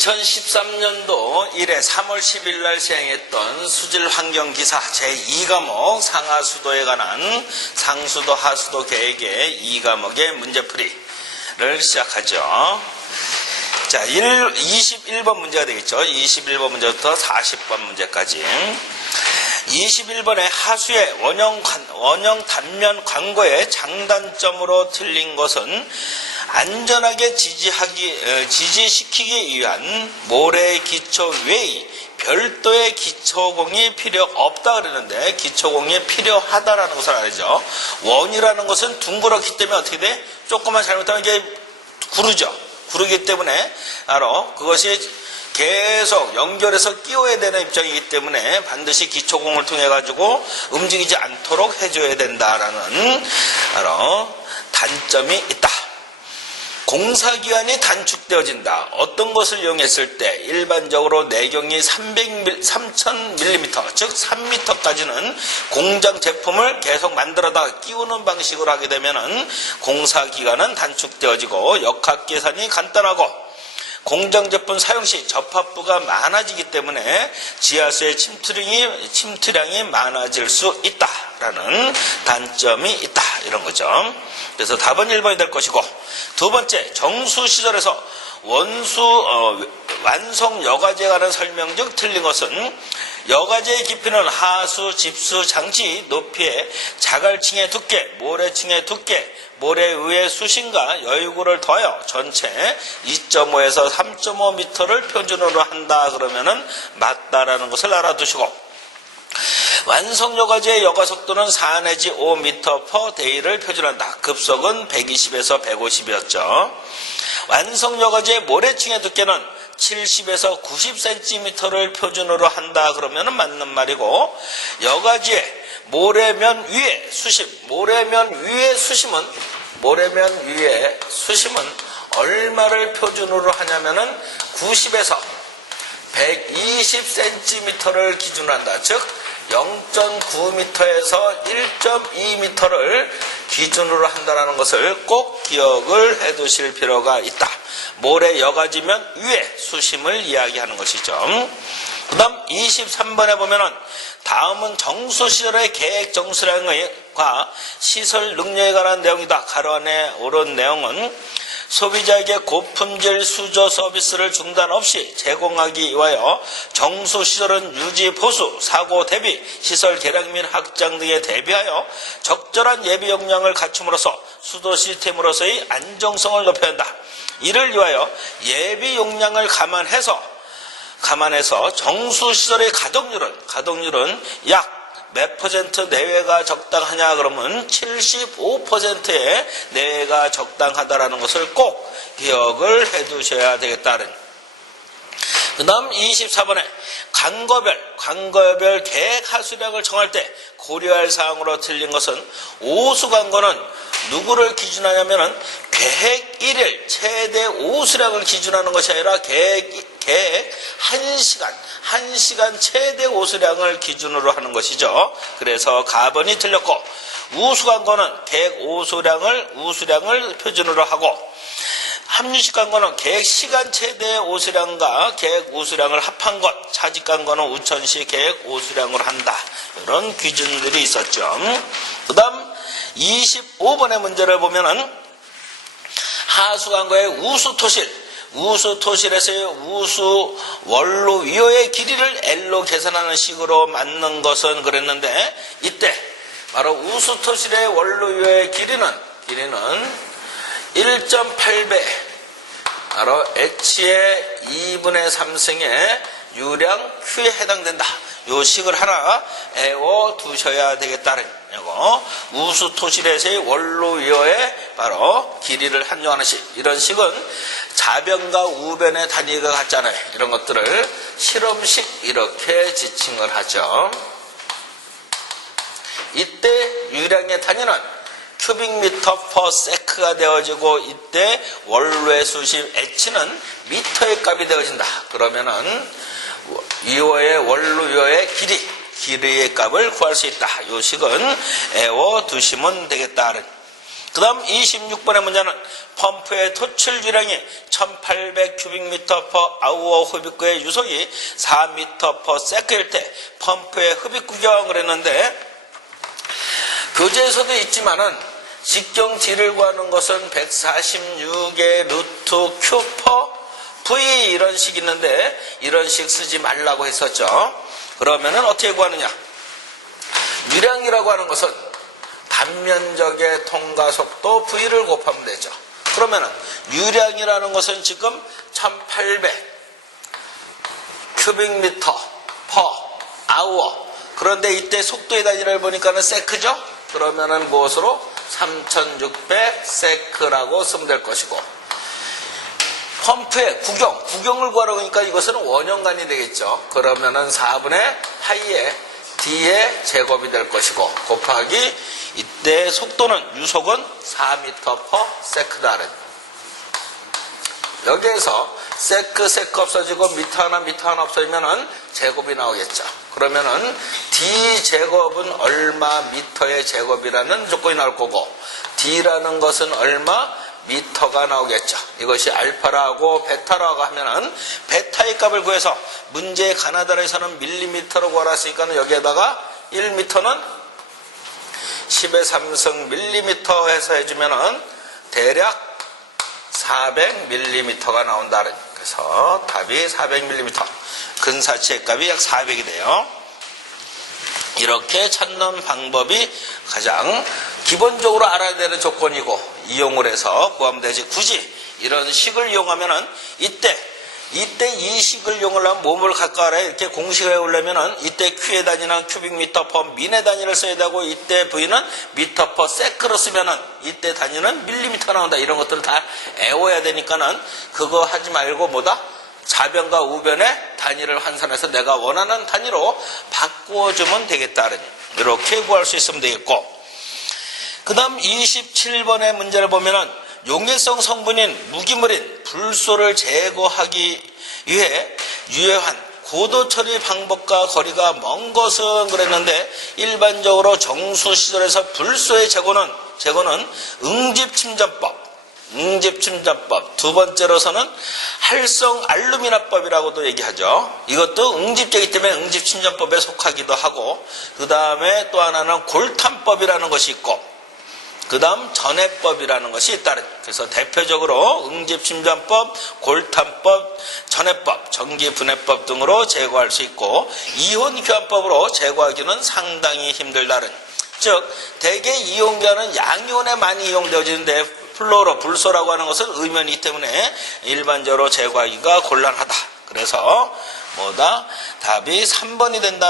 2013년도 1회 3월 10일 날 시행했던 수질환경기사 제2과목 상하수도에 관한 상수도 하수도 계획의 2과목의 문제풀이를 시작하죠. 자, 21번 문제가 되겠죠. 21번 문제부터 40번 문제까지. 21번의 하수의 원형 단면 광고의 장단점으로 틀린 것은 안전하게 지지시키기 위한 모래 기초 외의 별도의 기초공이 필요 없다 그러는데 기초공이 필요하다라는 것을 알죠. 원이라는 것은 둥그렇기 때문에 어떻게 돼? 조금만 잘못하면 이게 구르죠. 구르기 때문에 바로 그것이 계속 연결해서 끼워야 되는 입장이기 때문에 반드시 기초공을 통해 가지고 움직이지 않도록 해줘야 된다라는 바로 단점이 있다. 공사기간이 단축되어진다. 어떤 것을 이용했을 때 일반적으로 내경이 3000mm 즉 3m까지는 공장 제품을 계속 만들어다 끼우는 방식으로 하게 되면 공사기간은 단축되어지고 역학계산이 간단하고 공장 제품 사용 시 접합부가 많아지기 때문에 지하수의 침투량이 많아질 수 있다라는 단점이 있다. 이런 거죠. 그래서 답은 1번이 될 것이고, 두 번째, 정수 시설에서 완성 여과제에 관한 설명 중 틀린 것은 여과제의 깊이는 하수, 집수, 장치 높이에 자갈층의 두께, 모래층의 두께, 모래 위의 수심과 여유구를 더하여 전체 2.5에서 3.5m를 표준으로 한다 그러면은 맞다라는 것을 알아두시고, 완성 여과제의 여과 속도는 4 내지 5m/day를 표준한다. 급속은 120에서 150이었죠. 완성 여과제의 모래층의 두께는 70에서 90cm를 표준으로 한다 그러면 맞는 말이고, 여과지의 모래면 위의 수심은 얼마를 표준으로 하냐면은 90에서 120cm를 기준으로 한다. 즉 0.9m에서 1.2m를 기준으로 한다는 것을 꼭 기억을 해 두실 필요가 있다. 모래 여과지면 위의 수심을 이야기하는 것이죠. 그 다음 23번에 보면은 다음은 정수시설의 계획 정수량과 시설 능력에 관한 내용이다. 가로 안에 오른 내용은 소비자에게 고품질 수조 서비스를 중단 없이 제공하기 위하여 정수시설은 유지, 보수, 사고 대비, 시설 개량 및 확장 등에 대비하여 적절한 예비 역량을 갖춤으로써 수도 시스템으로서의 안정성을 높여야 한다. 이를 위하여 예비 용량을 감안해서 정수시설의 가동률은 약 몇 퍼센트 내외가 적당하냐 그러면 75%의 내외가 적당하다라는 것을 꼭 기억을 해 두셔야 되겠다. 그 다음 24번에 광거별 계획 하수량을 정할 때 고려할 사항으로 틀린 것은 오수광거는 누구를 기준하냐면은 계획 1일 최대 오수량을 기준하는 것이 아니라 계획 1시간 최대 오수량을 기준으로 하는 것이죠. 그래서 가번이 틀렸고, 우수광거는 계획 우수량을 표준으로 하고, 합류식 광거는 계획 시간 최대 오수량과 계획 우수량을 합한 것, 차직광거는 우천시 계획 오수량으로 한다. 이런 기준들이 있었죠. 그 다음 25번의 문제를 보면은 하수광거의 우수토실에서의 우수 원로 위호의 길이를 L로 계산하는 식으로 맞는 것은 그랬는데, 이때 바로 우수토실의 원로 위호의 길이는 1.8배 바로 H의 2분의 3승의 유량 Q에 해당된다. 요 식을 하나 외워 두셔야 되겠다는 거. 우수토실에서의 원로 위호의 바로 길이를 한정하는 식. 이런 식은 자변과 우변의 단위가 같잖아요. 이런 것들을 실험식 이렇게 지칭을 하죠. 이때 유량의 단위는 큐빅미터/세크가 되어지고, 이때 원로의 수심 H는 미터의 값이 되어진다. 그러면은 원로 위호의 길이의 값을 구할 수 있다. 이 식은 외워 두시면 되겠다. 그 다음 26번의 문제는 펌프의 토출 유량이 1800큐빅미터/아우어 흡입구의 유속이 4m/s일 때 펌프의 흡입 구경을 했는데, 교재에서도 있지만은 직경 D를 구하는 것은 146의 루트 Q 퍼 V 이런 식 있는데 이런 식 쓰지 말라고 했었죠. 그러면은 어떻게 구하느냐? 유량이라고 하는 것은 단면적의 통과 속도 V를 곱하면 되죠. 그러면은 유량이라는 것은 지금 1800 큐빅미터/아우어. 그런데 이때 속도의 단위를 보니까는 세크죠? 그러면은 무엇으로? 3600 세크라고 쓰면 될 것이고, 펌프의 구경을 구하라고 하니까 이것은 원형간이 되겠죠. 그러면은 4분의 파이의 D의 제곱이 될 것이고, 곱하기 이때 속도는 유속은 4m/s다. 여기에서 세크 없어지고 미터 하나 없어지면은 제곱이 나오겠죠. 그러면은 D 제곱은 얼마 미터의 제곱이라는 조건이 나올 거고, D라는 것은 얼마 미터가 나오겠죠. 이것이 알파라고 베타라고 하면은 베타의 값을 구해서 문제의 가나다라에서는 밀리미터로 구하랬으니까 여기에다가 1미터는 10의 3승 밀리미터 해서 해주면은 대략 400밀리미터가 나온다. 그래서 답이 400밀리미터. 근사치의 값이 약 400이 돼요. 이렇게 찾는 방법이 가장 기본적으로 알아야 되는 조건이고, 이용을 해서 구하면 되지. 굳이 이런 식을 이용하면은 이때 이 식을 이용하려면 몸을 가까워라 이렇게 공식을 외우려면은 이때 Q의 단위는 큐빅미터/민의 단위를 써야 되고, 이때 V는 미터/세크로 쓰면은 이때 단위는 밀리미터가 나온다. 이런 것들을 다 외워야 되니까는 그거 하지 말고 뭐다? 좌변과 우변의 단위를 환산해서 내가 원하는 단위로 바꾸어주면 되겠다. 이렇게 구할 수 있으면 되겠고, 그 다음 27번의 문제를 보면은 용해성 성분인 무기물인 불소를 제거하기 위해 유효한 고도 처리 방법과 거리가 먼 것은 그랬는데, 일반적으로 정수 시설에서 불소의 제거는 응집침전법, 두 번째로서는 활성 알루미나법이라고도 얘기하죠. 이것도 응집제이기 때문에 응집침전법에 속하기도 하고, 그 다음에 또 하나는 골탄법이라는 것이 있고, 그 다음 전해법이라는 것이 있다. 그래서 대표적으로 응집침전법, 골탄법, 전해법, 전기분해법 등으로 제거할 수 있고, 이온교환법으로 제거하기는 상당히 힘들다. 즉 대개 이온교환은 양이온에 많이 이용되어지는데, 불소라고 하는 것은 음연이기 때문에 일반적으로 제거하기가 곤란하다. 그래서 답이 3번이 된다.